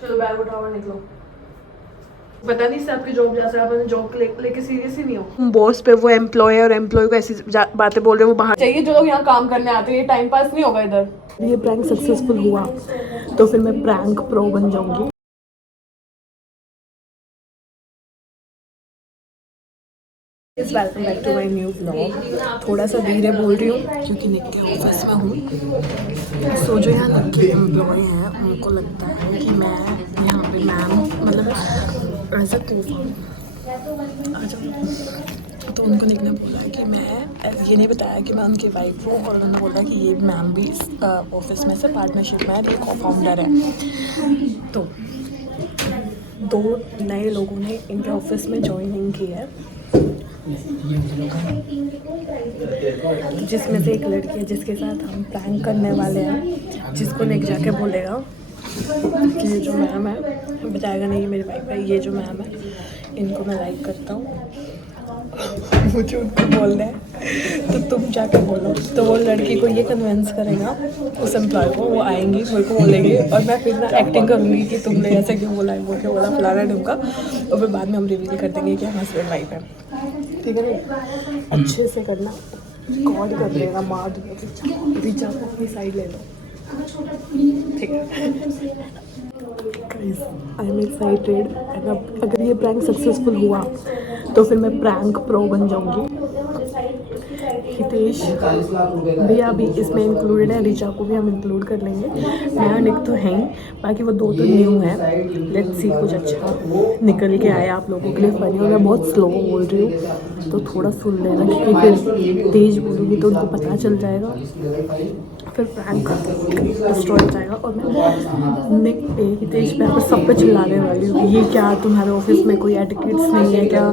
चलो बैग उठाओ और निकलो। पता नहीं से आपकी जॉब जैसे आप जॉब लेके सीरियस ही नहीं हो। बॉस पे वो एम्प्लॉय और एम्प्लॉय को ऐसी बातें बोल रहे हो, वो बाहर चाहिए। जो लोग यहाँ काम करने आते हैं, ये टाइम पास नहीं होगा इधर। ये प्रैंक सक्सेसफुल हुआ तो फिर मैं प्रैंक प्रो बन जाऊंगी। Welcome back to my new vlog. थोड़ा सा धीरे बोल रही हूँ क्योंकि निक के ऑफिस में हूँ। सो जो यहाँ निक के एम्प्लॉय हैं उनको लगता है कि मैं यहाँ पे मैम मतलब एज अ तो उनको निक ने बोला कि मैं ये नहीं बताया कि मैं उनकी वाइफ हूँ, और उन्होंने बोला कि ये मैम भी इस ऑफिस में से पार्टनरशिप में ये को-फाउंडर है। तो 2 नए लोगों ने इनके ऑफिस में ज्वाइनिंग की है, जिसमें से एक लड़की है जिसके साथ हम प्रैंक करने वाले हैं, जिसको निक जाके बोलेगा कि ये जो मैम है, बताएगा नहीं ये मेरी वाइफ है, ये जो मैम है इनको मैं लाइक करता हूँ। मुझे उनको बोलना है तो तुम जाके बोलो। तो वो लड़की को ये कन्विंस करेगा, उस एम्प्लॉय को, वो आएंगी मेरे को बोलेंगे, और मैं फिर ना एक्टिंग करूँगी कि तुमने ऐसे क्यों बोला है, वो क्यों बोला, फलाना ढूंढा, और फिर बाद में हम रिवील कर देंगे कि हम हस्बैंड वाइफ है। ठीक है नहीं, अच्छे से करना, रिकॉर्ड कर देगा, मार दूँगा, रिचा को अपनी साइड ले लो। ठीक है, आई एम एक्साइटेड। अगर ये प्रैंक सक्सेसफुल हुआ तो फिर मैं प्रैंक प्रो बन जाऊंगी। हितेश भैया भी इसमें इंक्लूडेड है, रिचा को भी हम इंक्लूड कर लेंगे। नया निक तो है ही, बाकी वो 2 तो न्यू है। लेट्स सी कुछ अच्छा निकल के आया आप लोगों के लिए फनी। और मैं बहुत स्लो बोल रही हूँ तो थोड़ा सुन लेना, क्योंकि फिर तेज बोलूँगी तो उनको पता चल जाएगा, फिर प्रैंक डिस्ट्रॉय हो जाएगा। और मैं निक पे, हितेश पे, आप सब पे चिल्लाने वाली हूँ, ये क्या तुम्हारे ऑफिस में कोई एटिकेट्स नहीं है क्या,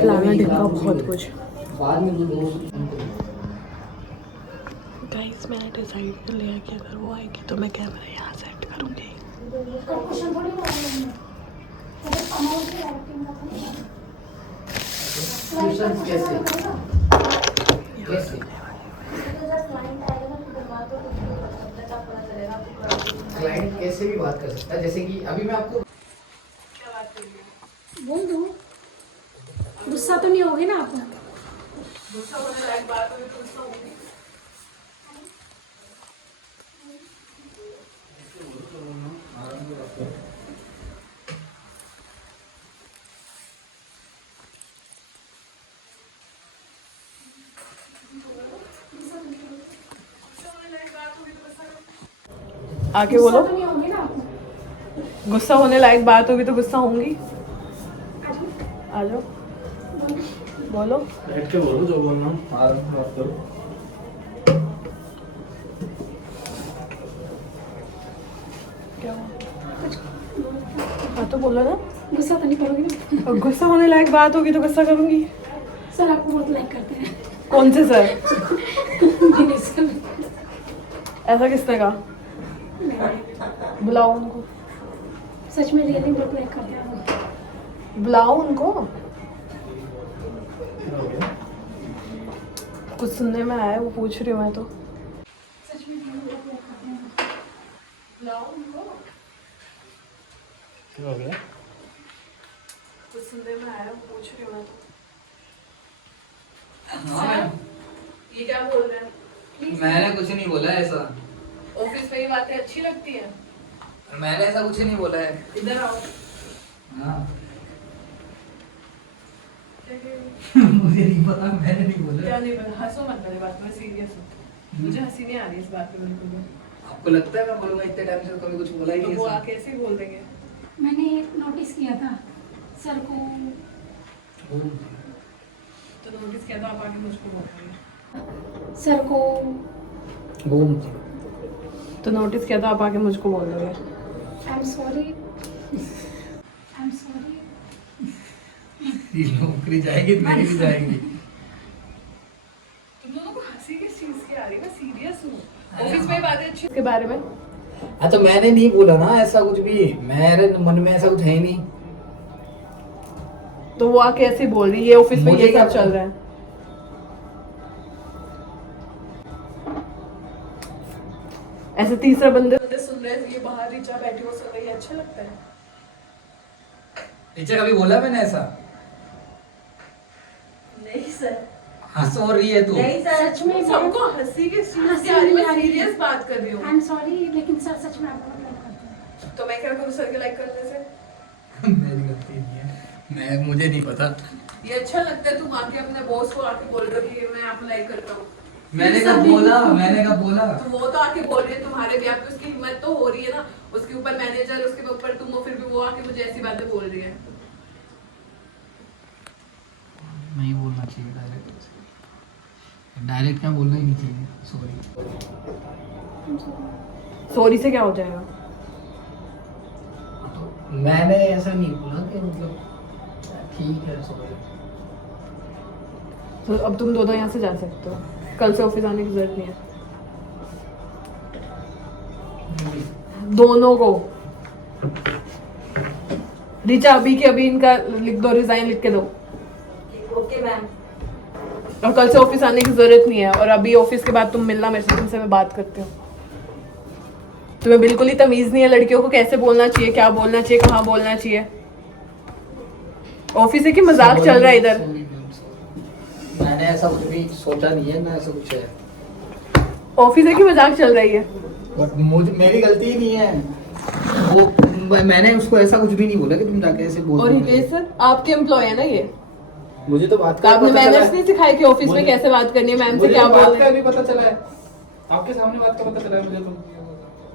फलाना ढिमका, बहुत कुछ। गाइस मैंने डिसाइड कर लिया कि अगर वो आएगी तो मैं कैमरा यहाँ सेट करूँगी। क्लाइंट कैसे भी बात कर सकता है, जैसे कि अभी मैं आपको क्या बात करेंगे, बोल दो, गुस्सा तो नहीं होगे ना आप? गुस्सा होने लायक बात होगी तो गुस्सा होगी। आके बोलो, तो नहीं होगे ना? गुस्सा होने लायक बात होगी तो गुस्सा होंगी। आ जाओ, बोलो। बैठ के बोलो जो बोलना, आराम से बात करो। क्या हाँ तो बोलो ना। गुस्सा तो नहीं करोगे ना? और गुस्सा होने लायक बात होगी तो गुस्सा करूंगी। सर आपको बहुत लाइक करते हैं। कौन से सर? नहीं सर, ऐसा किसने कहा? बुलाओ उनको, सच में रियली बहुत लाइक करते हैं वो। बुलाओ उनको। कुछ सुनने में आया, वो पूछ रही हूँ मैं तो। सच में रियली बहुत लाइक करते हैं। बुलाओ उनको। क्या हो गया? कुछ सुनने में आया, वो पूछ रही हूँ मैं तो। हाँ, ये क्या बोल रहे हैं? मैंने कुछ नहीं बोला है ऐसा। ऑफिस में ये बातें अच्छी लगती हैं? मैंने ऐसा कुछ नहीं बोला है। इधर आओ। हाँ। क्या कह रही हो? मुझे नहीं पता, मैंने नहीं बोला। क्या नहीं पता? हंसो मत मेरे बात में, सीरियस हो। मुझे हंसी नहीं आ रही इस बात पे बिल्कुल भी। आपको लगता है मैं बोलूंगा? इतने टाइम से कभी कुछ बोला ही तो नहीं वो ऐसा। आके ऐसे ही बोल देंगे। मैंने नोटिस किया था सर को। तो नोटिस किया था, आप आके मुझको बोल रहे सर को घूम। तो नोटिस किया था, आप आके मुझको बोल रहे I am sorry, I am sorry. ये नौकरी जाएगी तो मेरी भी जाएगी। तुम दोनों को हंसी किस चीज की आ रही है? मैं सीरियस हूँ। ऑफिस में बातें अच्छी के बारे में। हाँ तो मैंने नहीं बोला ना ऐसा कुछ भी, मेरे मन में ऐसा कुछ है ही नहीं। तो वो आके ऐसे ही बोल रही है, ये ऑफिस में मुझे ये क्या सब चल रहा है। ऐसे तीसरा बंदे सुन टॉपलेस ये बाहर रीचा बैठी हो सब ये अच्छा लगता है? टीचर कभी बोला मैंने ऐसा? नहीं सर, हंस हो रही है तू। नहीं सर, सच में सबको हंसी के चीज हंसी से आ रही है, नहीं आ मैं रही है। सीरियस बात कर रही आई हूँ। एम सॉरी, लेकिन सर सच में आपको लाइक करते हैं। तो मैं क्या करूँ सर के लाइक करने से? मेरी गलती नहीं है, मुझे नहीं पता। ये अच्छा लगता है तुम आके अपने बॉस को आके बोल रहे हो कि मैं आपको लाइक करता हूँ। मैंने कब बोला? तो वो तो आके बोल रही है तुम्हारे भी आके, उसकी हिम्मत तो हो रही है ना, उसके ऊपर मैनेजर, उसके ऊपर तुम हो, फिर भी वो आके मुझे ऐसी बातें बोल रही है। नहीं बोलना चाहिए डायरेक्ट क्या बोलना ही नहीं चाहिए। सॉरी। सॉरी से क्या हो जाएगा? मैंने ऐसा नहीं बोला कि मतलब ठीक है सॉरी। तो अब तुम दोनों यहाँ से जा सकते हो, कल से ऑफिस आने की जरूरत नहीं है दोनों को। रिचा अभी के अभी इनका लिख दो, रिजाइन लिख के दो। Okay ma'am. और कल से ऑफिस आने की जरूरत नहीं है, और अभी ऑफिस के बाद तुम मिलना मेरे से, तुमसे मैं बात करती हूँ। तुम्हें बिल्कुल ही तमीज नहीं है लड़कियों को कैसे बोलना चाहिए, क्या बोलना चाहिए, कहाँ बोलना चाहिए। ऑफिस है कि मजाक चल रहा है इधर? मैंने ऐसा कुछ भी सोचा नहीं है, ना ऐसा कुछ है। ऑफिस है कि मजाक चल रही है? बट मुझे मेरी गलती ही नहीं है वो। मैंने उसको ऐसा कुछ भी नहीं बोला कि तुम जाके ऐसे बोल। और हितेश सर आपके एम्प्लॉय है ना ये, मुझे तो बात तो आपने मैनर्स नहीं सिखाए कि ऑफिस में कैसे बात करनी है, मैम से क्या बोलना है। नहीं पता चला है, आपके सामने बात का पता चला है मुझे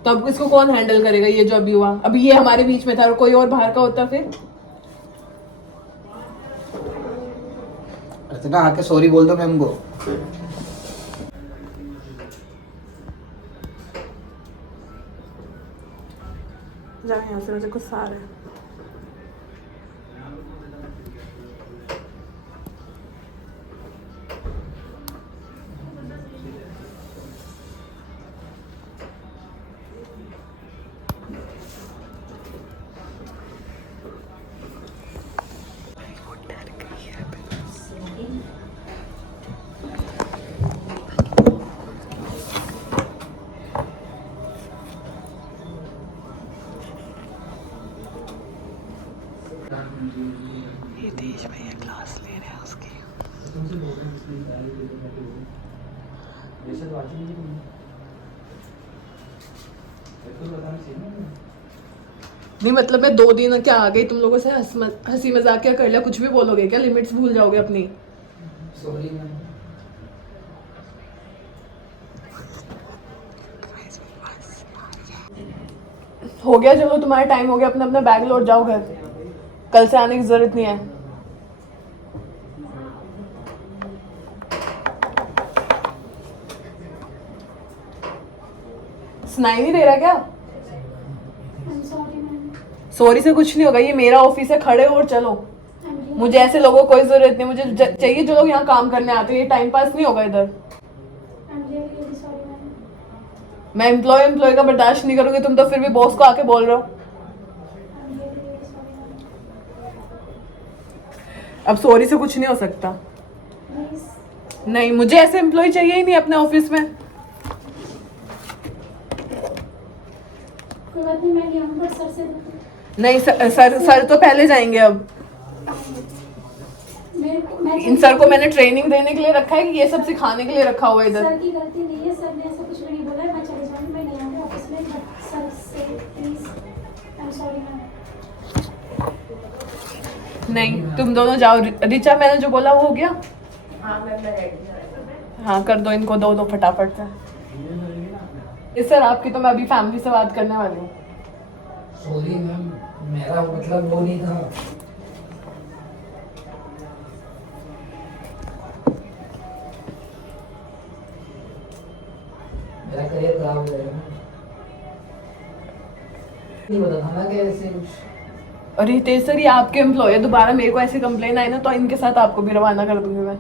तो अब इसको कौन हैंडल करेगा? ये जो अभी हुआ, अभी ये हमारे बीच में था और कोई और बाहर का होता फिर? अर्चना आके सॉरी बोल दो मैम को। जा यहाँ से, मुझे गुस्सा आ रहा है। हितेश भैया क्लास ले रहे हैं उसकी। नहीं मतलब मैं 2 दिन क्या आ गई तुम लोगों से हंसी मजाक क्या कर लिया? कुछ भी बोलोगे क्या? लिमिट्स भूल जाओगे अपनी? Sorry ma'am. हो गया, चलो तुम्हारा टाइम हो गया, अपना अपना बैग लौट जाओ घर, कल से आने की जरूरत नहीं है। सुनाई नहीं दे रहा क्या? Sorry ma'am. सॉरी से कुछ नहीं होगा, ये मेरा ऑफिस है, खड़े हो और चलो। मुझे ऐसे लोगों को कोई जरूरत नहीं, मुझे चाहिए जो लोग यहाँ काम करने आते हैं, ये टाइम पास नहीं होगा इधर। मैं एम्प्लॉय का बर्दाश्त नहीं करूंगी, तुम तो फिर भी बॉस को आके बोल रहे हो। अब सॉरी से कुछ नहीं हो सकता। नहीं, मुझे ऐसे एम्प्लॉय चाहिए ही नहीं अपने ऑफिस में। कोई बात नहीं, मैं यहाँ पर सर से नहीं सर तो पहले जाएंगे। अब इन सर को मैंने ट्रेनिंग देने के लिए रखा है कि ये सब सिखाने के लिए रखा हुआ है इधर। सर की गलती नहीं है, सर ने ऐसा कुछ भी नहीं बोला है, मैं चले जाऊंगी, मैं नहीं आऊंगी ऑफिस में, बट सर से please I am sorry ma'am. नहीं, तुम दोनों जाओ। रिचा मैंने जो बोला वो हो गया? हाँ मैम, मैं रेडी। हाँ कर दो इनको, दो फटाफट से। इस सर आपकी तो मैं अभी फैमिली से बात करने वाली हूँ। सॉरी मैम, मेरा मतलब वो नहीं था। मेरा करियर खराब हो जाएगा। नहीं पता था ना कि ऐसे कुछ। और हितेश सर ये आपके एम्प्लॉय है, दोबारा मेरे को ऐसी कंप्लेन आई ना तो इनके साथ आपको भी रवाना कर दूंगी मैं।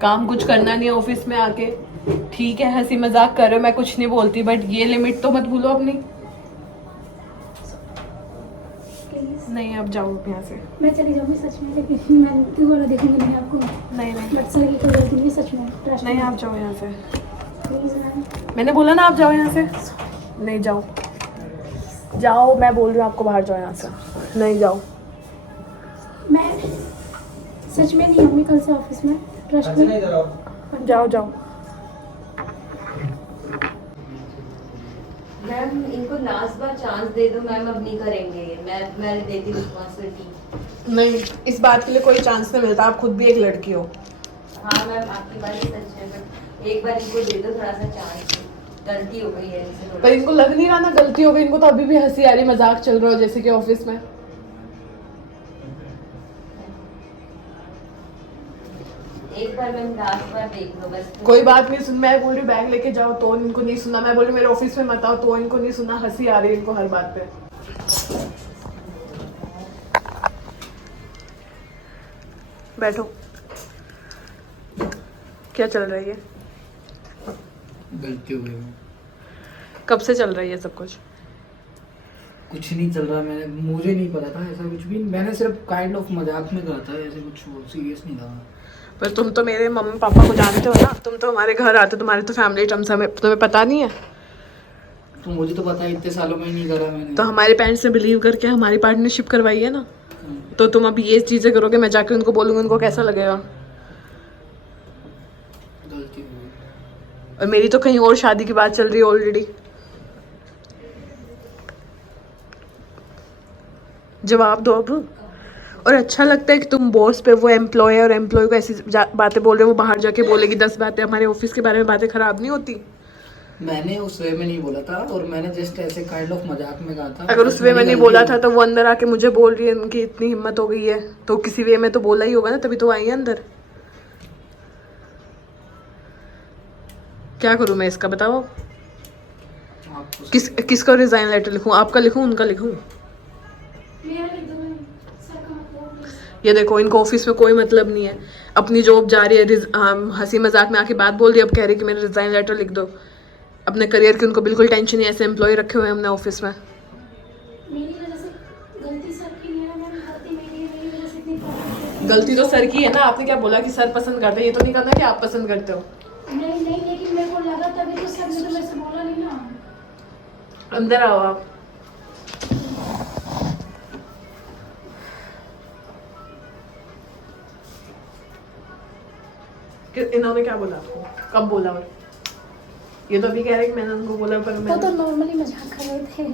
काम कुछ करना नहीं है ऑफिस में आके, ठीक है हंसी मजाक कर रहे हो, मैं कुछ नहीं बोलती, बट ये लिमिट तो मत भूलो अपनी। नहीं अब जाओ यहाँ से। मैं चली जाऊंगी सच में, लेकिन मैं क्यों बोला देखूंगी नहीं आपको। नहीं नहीं बट सर की कोई गलती नहीं है सच में, ट्रस्ट नहीं, आप जाओ यहाँ से। Please ma'am. मैंने बोला ना आप जाओ यहाँ से। नहीं जाओ, जाओ, मैं बोल रही हूँ आपको बाहर जाओ यहाँ से। नहीं जाओ। मैं सच में नहीं आऊंगी कल से ऑफिस में, ट्रस्ट में। जाओ जाओ। मैम इनको लास्ट बार चांस दे दो मैम, अब नहीं करेंगे। मैं देती रिस्पॉन्सिबिलिटी। नहीं, इस बात के लिए कोई चांस नहीं मिलता, आप खुद भी एक लड़की हो। हाँ मैम आपकी बात ही सच है, बट एक बार इनको दे दो थोड़ा सा चांस। गलती हो गई है इनसे पर इनको लग नहीं रहा ना गलती हो गई, इनको तो अभी भी हंसी आ रही, मजाक चल रहा हो जैसे कि ऑफिस में। एक बार मैम लास्ट बार देख लो बस। कोई बात नहीं सुन, मैं बोल रही बैग लेके जाओ तो इनको नहीं सुना, मैं बोल रही मेरे ऑफिस में मत आओ तो इनको नहीं सुना, हंसी आ रही है इनको हर बात पे। बैठो। क्या चल रहा है ये? गलती हो गई। कब से चल रहा है ये सब कुछ? कुछ नहीं चल रहा, मैंने मुझे नहीं पता था ऐसा कुछ भी, मैंने सिर्फ काइंड ऑफ मजाक में कहा था, ऐसे कुछ सीरियस नहीं था। पर तुम तो मेरे मम्मी पापा को जानते हो ना, तुम तो हमारे घर आते, तुम्हारे तो फैमिली टर्म्स हमें तुम्हें पता नहीं है? तो मुझे तो पता है, इतने सालों में ही नहीं करा मैंने। तो हमारे पेरेंट्स ने बिलीव करके हमारी पार्टनरशिप करवाई है ना, तो तुम अब ये चीजें करोगे, मैं जाके उनको बोलूँगी, उनको कैसा लगेगा? गलती हो गई। और मेरी तो कहीं और शादी की बात चल रही है ऑलरेडी। जवाब दो अब। और अच्छा लगता है कि तुम बॉस पे वो एम्प्लॉय और एम्प्लॉय को ऐसी बातें बोल रहे हो, वो बाहर जाके बोलेगी 10 बातें, हमारे ऑफिस के बारे में बातें खराब नहीं होती? मैंने उस वे में नहीं बोला था, और मैंने जस्ट ऐसे काइंड ऑफ मजाक में कहा था। अगर उस वे में नहीं बोला था तो वो अंदर आके मुझे बोल रही है उनकी इतनी हिम्मत हो गई है, तो किसी वे में तो बोला ही होगा ना, तभी तो आई है अंदर। क्या करूँ मैं इसका, बताओ? आपको किसका रिजाइन लेटर लिखूं? आपका लिखूं, उनका लिखूं? मेरा लिख दो मैम, सर का मतलब प्लीज। ये देखो, इनको ऑफिस में कोई मतलब नहीं है, अपनी जॉब जा रही है, हंसी मजाक में आके बात बोल रही है, अब कह रही है कि मेरा रिजाइन लेटर लिख दो। अपने करियर की उनको बिल्कुल टेंशन नहीं है, ऐसे एम्प्लॉय रखे हुए हैं हमने ऑफिस में। मेरी वजह से गलती सर की नहीं है मैम, गलती मेरी है, मेरी वजह से इतनी प्रॉब्लम है। गलती तो सर की है ना, आपने क्या बोला कि सर पसंद करते हैं, ये तो नहीं कहना कि आप पसंद करते हो। नहीं नहीं, लेकिन मेरे को लगा तभी तो सर ने तो मेरे से बोला नहीं ना। अंदर आओ आप। इन्होंने क्या बोला आपको? कब बोला? और ये तो अभी कह रहे हैं कि मैंने उनको बोला, पर वो मैं तो नॉर्मली मजाक कर रहे थे,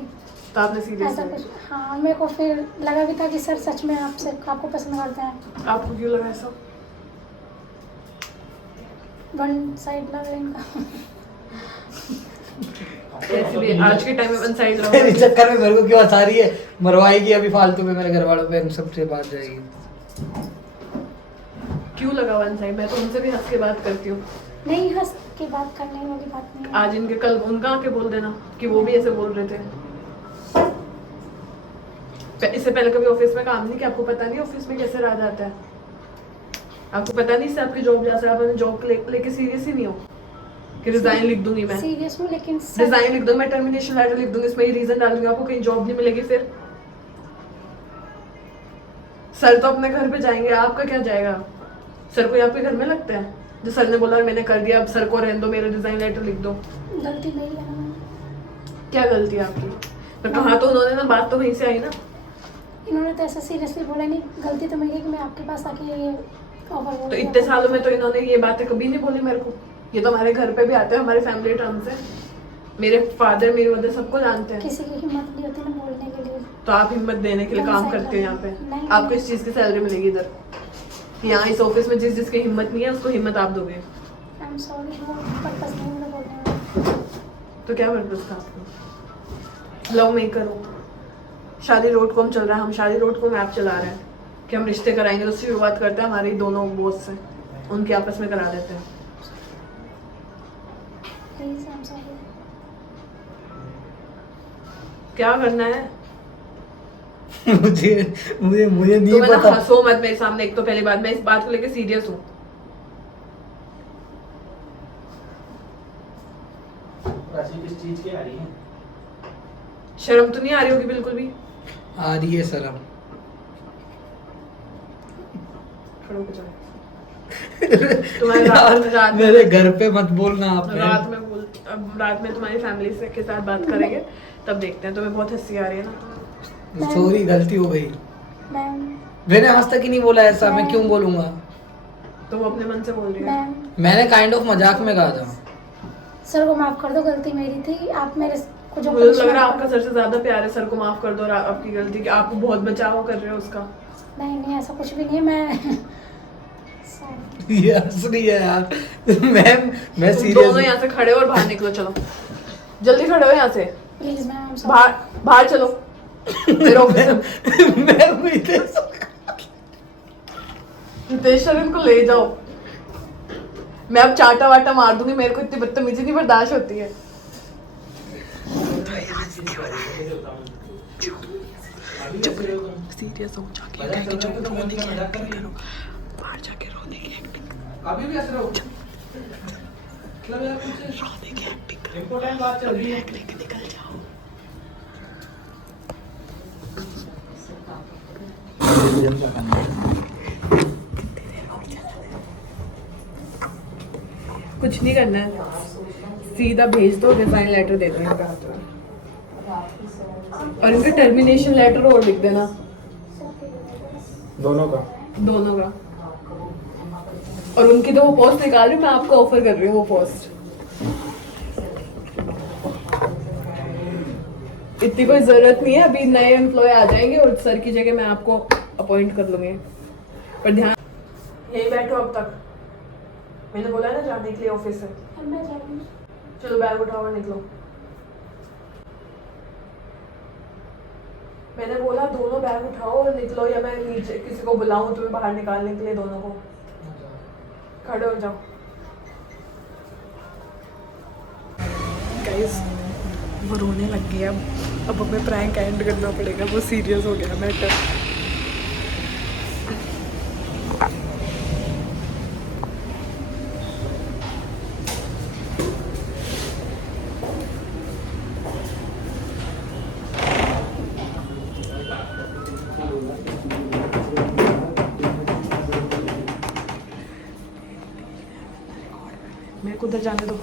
तो आपने सीरियस ऐसा कुछ। हाँ मेरे को फिर लगा भी था कि सर सच में आपको पसंद करते हैं। आपको क्यों लगा ऐसा? वन साइड लव इनका। ऐसे भी आज के टाइम में वन साइड लव। इस चक्कर में मेरे को क्यों हंसा रही है, मरवाएगी अभी फालतू में मेरे घर वालों पे, उन सबसे बात जाएगी। क्यों लगा वन साइड? मैं तो उनसे भी हंस के बात करती हूँ। नहीं हंस के बात करने वाली बात नहीं है। आज इनके कल उनका आके बोल देना कि वो भी ऐसे बोल रहे थे। इससे पहले कभी ऑफिस में काम नहीं किया, आपको पता नहीं ऑफिस में कैसे रहा जाता है? आपको पता नहीं इससे आपकी जॉब जा सकती है, आप जॉब लेके सीरियस ही नहीं हो कि रिजाइन लिख दूंगी मैं? सीरियस हूँ, लेकिन रिजाइन लिख दूंगी मैं, टर्मिनेशन लेटर लिख दूंगी, इसमें ये रीजन डालूंगी, आपको कहीं जॉब नहीं मिलेगी। फिर सर तो अपने घर पे जाएंगे, आपका क्या जाएगा? सर को आपके घर में लगता है? जो सर ने बोला मैंने कर दिया, अब सर को रहने दो, मेरा रिजाइन लेटर लिख दो। गलती मेरी है ना। क्या गलती है आपकी? तो कहा तो उन्होंने ना, बात तो वहीं से आई ना। इन्होंने तो ऐसा सीरियसली बोला नहीं, गलती तो मेरी है कि मैं आपके पास आके ये ऑफर तो इतने सालों में तो इन्होंने ये बातें कभी नहीं बोली मेरे को। ये तो हमारे घर पे भी आते हैं, हमारे फैमिली टर्म से, मेरे फादर मेरी मदर सबको जानते हैं। किसी की हिम्मत नहीं होती ना बोलने के लिए। तो आप हिम्मत देने के लिए काम करते हैं यहाँ पे। नहीं। आपको इस चीज़ की सैलरी मिलेगी इधर। यहाँ इस ऑफिस में जिसकी हिम्मत नहीं है उसको हिम्मत आप दोगे। आई एम सॉरी, वो पर्पस नहीं मुझे बोलने में। तो क्या पर्पस था आपको? लव मेकर हो, Shaadi.com चल रहा है, हम Shaadi.com ऐप चला रहे हैं कि हम रिश्ते कराएंगे, तो उसकी शुरुआत करते हैं हमारी दोनों बॉस से, उनके आपस में करा देते हैं। Please I am sorry. क्या करना है? मुझे मुझे मुझे नहीं तो मैं ना पता। हंसो मत मेरे सामने, एक तो पहली बात, मैं इस बात को लेके सीरियस हूँ। राशि किस चीज की आ रही है? शर्म तो नहीं आ रही होगी बिल्कुल भी? आ रही है शर्म। खड़े होके जाओ। तुम्हारे रात मेरे घर पे मत बोलना आप। रात में बोल, अब रात में तुम्हारी फैमिली से के साथ बात करेंगे तब देखते हैं। तुम्हें बहुत हंसी आ रही है ना। सॉरी, गलती हो गई। मैम मैंने आज तक ही नहीं बोला ऐसा, मैं क्यों बोलूंगा? तो वो अपने मन से बोल रही है। मैम मैंने काइंड ऑफ मजाक में कहा था। सर को माफ कर दो, गलती मेरी थी। आप मेरे को जो मुझे लग punishment- रहा है आपका सर से ज्यादा प्यार है। सर को माफ कर दो और आपकी गलती कि आप बहुत बचाव कर रहे हो उसका। नहीं ऐसा कुछ भी नहीं है। मैं Sorry. ये हंस रही है यार। मैं तुम दोनों सीरियस। यहाँ से खड़े हो और बाहर निकलो। चलो जल्दी खड़े हो यहाँ से। प्लीज मैम बाहर चलो मेरे ऑफिस में। मैं हुई थे। रितेश सर इनको ले जाओ। मैं अब चाटा वाटा मार दूंगी। मेरे को इतनी बदतमीजी नहीं बर्दाश्त होती है। सीरियस हो जाके कहेंगे जो रोने की एक्टिंग करो, बाहर जाके रोने की एक्टिंग, अभी भी ऐसे रहो मतलब यार कुछ रोने की एक्टिंग करो, इम्पोर्टेंट बात चल रही है। लेके निकल जाओ। कुछ नहीं करना है, सीधा भेज दो, रिजाइन लेटर दे दो इनका हाथ में और इनका टर्मिनेशन लेटर और लिख देना दोनों का। दोनों का। और उनकी तो वो पोस्ट निकाल रही हूँ, मैं आपको ऑफर कर रही हूँ वो पोस्ट। इतनी कोई जरूरत नहीं है, अभी नए एम्प्लॉय आ जाएंगे और सर की जगह मैं आपको अपॉइंट कर लूंगी। पर ध्यान, यही बैठो अब तक। मैंने बोला ना जाने के लिए ऑफिस से। मैं जा रही हूँ। चलो बैग उठाओ और निकलो। मैंने बोला दोनों बैग उठाओ और निकलो, या मैं नीचे किसी को बुलाऊं तुम्हें बाहर निकालने के लिए? दोनों को खड़े हो जाओ। गाइस वो रोने लग गई। अब हमें प्रैंक एंड करना पड़ेगा, वो सीरियस हो गया मैटर। मेरे को उधर जाने दो।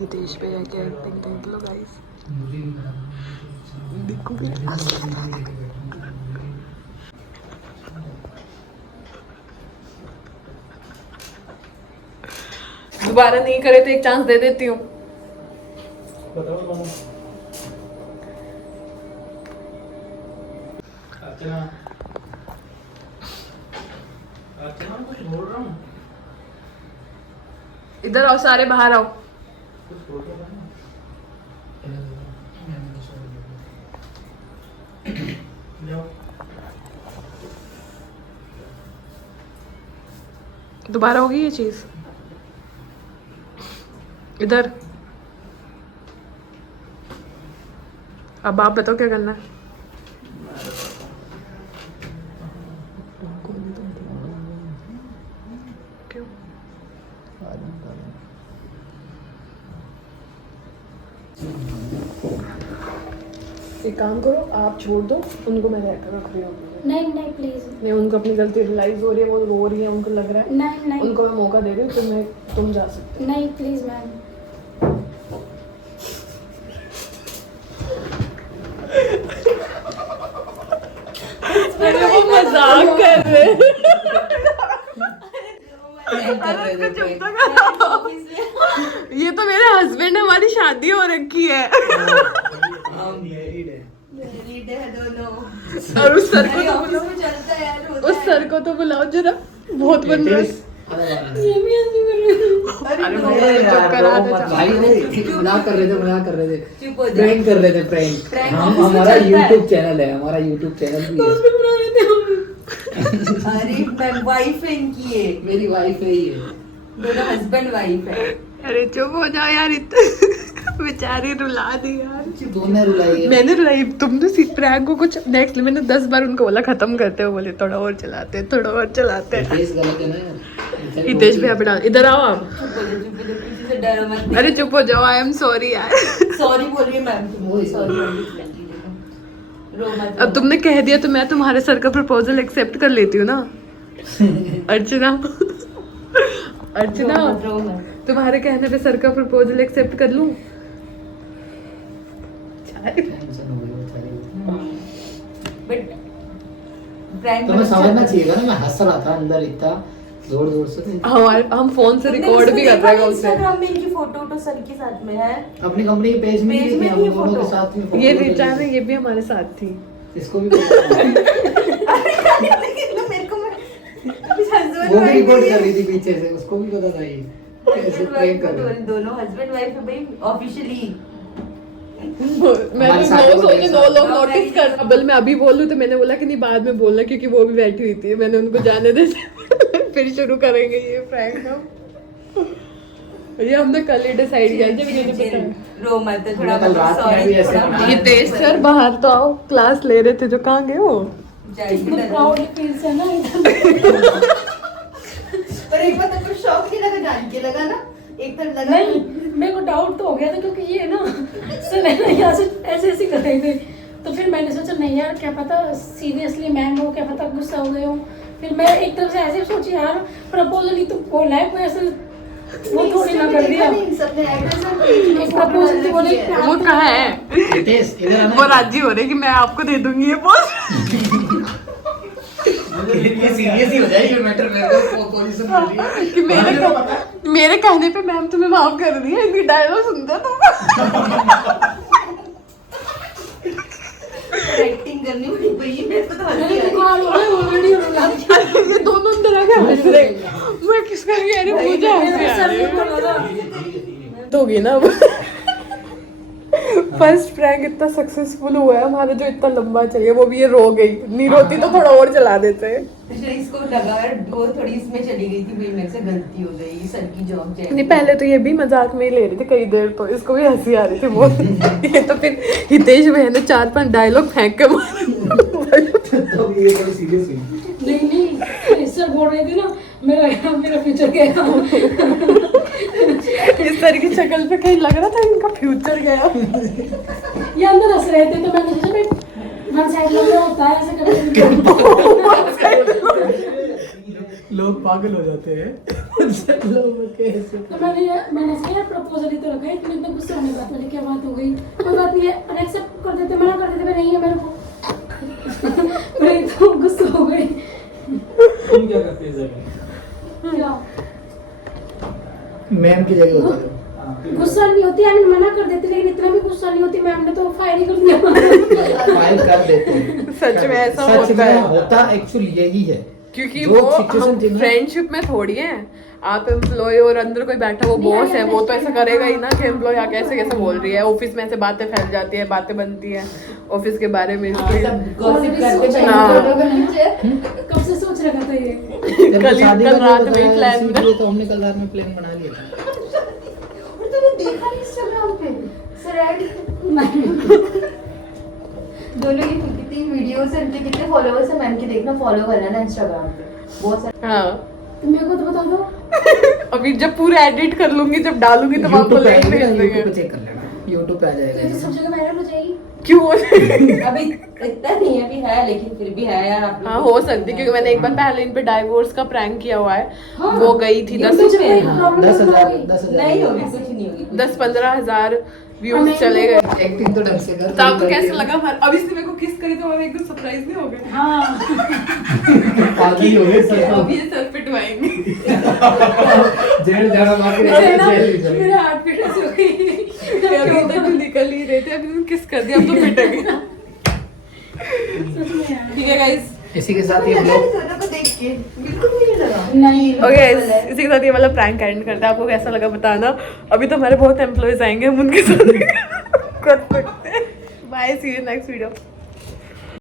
विदेश पे जाके एक्टिंग देख लो गाइस। देखो दोबारा नहीं करे तो एक चांस दे देती हूँ। बताओ कौन? अर्चना, अर्चना कुछ बोल रहा हूँ। इधर आओ, सारे बाहर आओ। कुछ बोल रहा हूँ। जाओ। दोबारा होगी ये चीज? इधर अब आप बताओ क्या करना है? क्यों? एक काम करो, आप छोड़ दो उनको, मैं रहकर रख रही हूँ। नहीं प्लीज। नहीं, उनको अपनी गलती रियलाइज हो रही है, वो रो रही है, उनको लग रहा है। नहीं उनको मैं मौका दे रही हूँ, तुम जा सकते नहीं प्लीज मैम। अरे वो मजाक कर रहे हैं। ये तो मेरे हस्बैंड है, हमारी शादी हो रखी है। और उस सर को तो बुलाओ, उस सर को तो बुलाओ जरा, बहुत बन रहा है। मजाक कर रहे थे प्रैंक कर रहे थे। हम हमारा यूट्यूब चैनल है, हमारा यूट्यूब चैनल भी है। अरे वाइफ है इनकी, है मेरी वाइफ है ये, दोनों हस्बैंड वाइफ है। अरे चुप हो जाओ यार, इतना बेचारी रुला दी यार। तूने रुलाई है। मैंने रुलाई, तुमने प्रैंक को कुछ नेक्स्ट, मैंने 10 बार उनको बोला खत्म करते हो, बोले थोड़ा और चलाते, थोड़ा और चलाते। हितेश गलत है ना यार। हितेश भैया बेटा इधर आओ आप। किसी से डरो मत। अरे चुप हो जाओ, आई एम सॉरी यार। सॉरी बोलिए मैम, वही। सॉरी रो मत। अब तुमने कह दिया तो मैं तुम्हारे सर का प्रपोजल एक्सेप्ट कर लेती हूँ ना। अर्चना अर्चना रो मत। तुम्हारे कहने पे सर का प्रपोजल एक्सेप्ट कर लूं? टेंशन हो गई बेचारी। बट प्रैंक तुम्हें समझना चाहिए था ना, मैं हंस रहा था अंदर इतना जोर जोर से। हम फोन से रिकॉर्ड भी कर रहे हैं उससे। इंस्टाग्राम में इनकी फोटो तो सर के साथ में है। अपनी कंपनी के पेज में पेज भी में हम नहीं दोनों फोटो। के साथ में फोटो ये लगी रिचा थी। है, ये भी हमारे साथ थी। इसको भी मेरे को हस्बैंड वो भी रिकॉर्ड कर रही थी पीछे से, उसको भी पता था ये कैसे प्रैंक कर रहे हैं। दोनों हस्बैंड वाइफ है भाई ऑफिशियली। मैं हमारे तो साथ नो वो सोचे, देख दो लोग सकते हो। नोटिस कर। अब मैं अभी बोलूं तो मैंने बोला कि नहीं बाद में बोलना, क्योंकि वो भी बैठी हुई थी। मैंने उनको जाने दे फिर शुरू करेंगे ये प्रैंक हम। ये हमने कल ही डिसाइड किया जब मैंने बताया। रो मत, थोड़ा कल रात में भी ऐसे बना ये तेज सर बाहर तो आओ, क्लास ले रहे थे जो, कहाँ गए वो? प्राउड फील्स है ना। पर एक बार तो शौक नहीं लगा, जान के लगा ना, एकदम लगा। नहीं, मेरे को डाउट तो हो गया था क्योंकि ये ना सर है ना यहाँ से ऐसे ऐसे कर रहे थे, तो फिर मैंने सोचा नहीं यार क्या पता सीरियसली मैम हो, क्या पता गुस्सा हो गए हो। फिर मैं एक तरफ से ऐसे सोची यार प्रपोजल ही तो बोला है, कोई ऐसे वो थोड़ी ना कर दिया। प्रपोजल तो बोले वो कहाँ है? हितेश इधर आना। वो राजी हो रहे कि मैं आपको दे दूंगी ये पोस्ट। ये सीरियस ही हो जाएगी ये मैटर। मेरे को पोजीशन मिल रही है कि मेरे कहने पे मैम तुम्हें माफ कर दिया। इनकी डायलॉग सुनते हो तुम? एक्टिंग करनी पड़ी भाई, मेरे को तो हंसी मैंने आ रही। दुकान हो गई ऑलरेडी रुला दिया। ये दोनों अंदर आ गए हंस रहे। मैं किसका कह रही हूँ, मुझे हंसी आ सर रही ने है। बोला था तो होगी ना अब। फर्स्ट प्रैंक इतना सक्सेसफुल हुआ है हमारा, जो इतना लंबा चलिए। वो भी ये रो गई, नहीं रोती तो थोड़ा और चला देते। इसको लगा वो थोड़ी इसमें चली गई थी भाई, मेरे से गलती हो गई, सर की जॉब जाएगी। नहीं पहले तो ये भी मजाक में ही ले रही थी कई देर, तो इसको भी हंसी आ रही थी बहुत। ये तो फिर हितेश भैया ने 4-5 डायलॉग फेंक के मारे। तो ये थोड़ी सीरियस हुई। नहीं सर बोल रहे थे ना मेरा फ्यूचर गया। इस तरह की शक्ल पे कहीं लग रहा था इनका फ्यूचर गया। ये अंदर हंस रहे थे तो मैंने सोचा भाई वन साइड लग रहा होता है ऐसे करके। लोग पागल हो जाते हैं। लोग कैसे तो मैंने ऐसे प्रपोजल ही तो रखा है, इतने इतना गुस्सा होने की बात, मैंने क्या बात हो गई, कोई बात नहीं है, अनएक्सेप्ट कर देते, मना कर देते, नहीं है मेरे को। मैं तो गुस्सा हो गई। तुम क्या करते हैं सर? क्या मैम की जगह होता है। गुस्सा नहीं होती, आई मीन मना कर देती, लेकिन इतना भी गुस्सा नहीं होती। मैम ने तो फायर ही कर दिया। फाइल कर देते हैं। सच में ऐसा सच होता में है। होता एक्चुअली यही है, क्योंकि जो वो situation हम थी ना- फ्रेंडशिप में थोड़ी है। आप एम्प्लॉय और अंदर कोई बैठा वो बॉस है, वो तो ऐसा करेगा ही ना कि एम्प्लॉय आके ऐसे कैसे बोल रही है। ऑफिस में ऐसे बातें फैल जाती है, बातें बनती है ऑफिस के बारे में। इसलिए गॉसिप करते हाँ। कब से सोच रखा था ये। जब कल शादी कल का रात दिन में ही बताया, प्लान इसीलिए तो हमने कल रात में प्लान बना लिया था। और तूने देखा नहीं इंस्टाग्राम पे सर ऐड दोनों की कितनी वीडियोस हैं, उनके कितने फॉलोअर्स हैं, मैम के देखना फॉलो करना ना इंस्टाग्राम पे बहुत सारे। हाँ। तो मेरे को तो बता दो। अभी जब पूरा एडिट कर लूंगी, जब डालूंगी तो आपको YouTube पे लिंक आएगा, भेज YouTube पे देंगे। चेक कर लेना, YouTube पे आ जाएगा ये तो ये। सब जगह वायरल हो जाएगी। क्यों? अभी इतना नहीं है, अभी है लेकिन फिर भी है यार आप लोग हाँ को हो सकती है, क्योंकि मैंने एक बार पहले इन पे डाइवोर्स का प्रैंक किया हुआ है। हाँ। वो गई थी ये 10 कुछ में हाँ, 10,000 नहीं होगी, कुछ नहीं होगी, कुछ 10-15 हजार व्यूज हमें चले गए। एक्टिंग तो ढंग से कर। तो आपको कैसा लगा? अब इसने मेरे को किस करी तो हम एकदम सरप्राइज नहीं हो गए। हाँ आगे ही हो गए तो सब। अब ये सर पिटवाएंगे। जेल जाना मार के है ना, जेल ही जाएंगे। मेरे हाथ पे ऐसे हो गई। अभी तक तो निकल ही रहे थे, अभी किस कर दिया, अब तो पिटेंगे। सच में यार। ठीक है गाइस, इसी के साथ ये लगा ब्लॉग नहीं दोनों को देख के बिल्कुल भी नहीं लगा। नहीं ओके इसी के साथ ये वाला प्रैंक एंड करते हैं। आपको कैसा लगा बताना। अभी तो हमारे बहुत एम्प्लॉयज आएंगे, हम उनके साथ कर सकते हैं। Bye, see you next video.